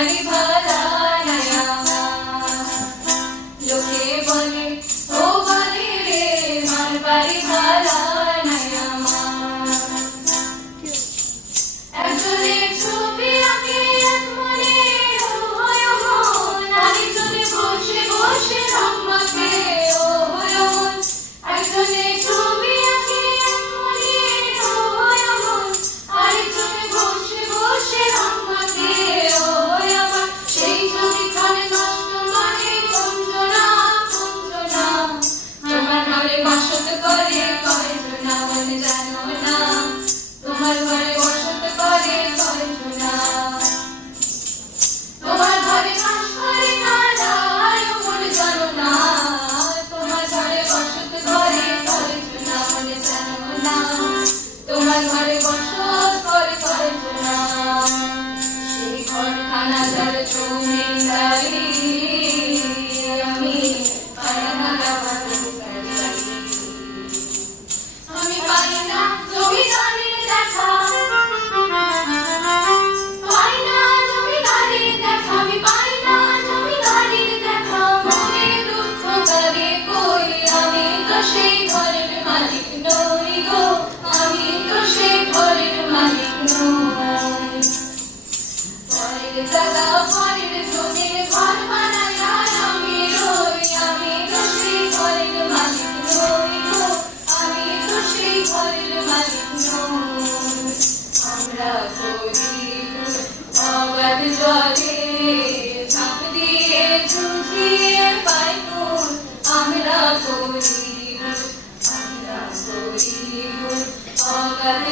বাড়ি ভাড়া নাই আমার। লোকে বলে ও বলে রে মার বাড়ি ভাড়া নাই আমার। একজনের ছবি আঁকে এক মনে ও হয় মন, আরেকজনে বসে বসে রং মাখে ও হয় মন। একজনের ছবি আঁকে এক মনে ও হয় মন, আরেকজনে বসে বসে রং মাখে ও হয় আমার। সেই ছবিখানে নষ্ট মানে কঞ্জনা কঞ্জনা, তোমার ঘরে বসত করে কয়জনা বলে জানো না, তোমার ঘরে বসত করে কয়জনা। তোমার ঘরে বাস করে কারা বলে জানো না, তোমার ঘরে বসত করে কয়জনা বলে জানো না, তোমার ঘরে বসত করে কয়জনা। সেই ঘরখানা যার জমিদারি আমি পাই না আমি পাই না জমিদারির দেখা, পাই না জমিদারির দেখা, আমি পাই না জমিদারির দেখা। মনে দুঃখ লাগে কই আমি তো সেই ঘরের মালিক নই গো, আমি তো সেই ঘরের মালিক নই। পরের জায়গা পরের জমির ঘর বানাইয়া আমি রই, আমি তো সেই ঘরের মালিক নই গো, আমি তো সেই ঘরের মালিক নই। আমরা গরিব অগাধ জলে ঝাঁপ দিয়ে ঝুঁঝিয়ে পাই নুন, আমরা গরিব অগাধ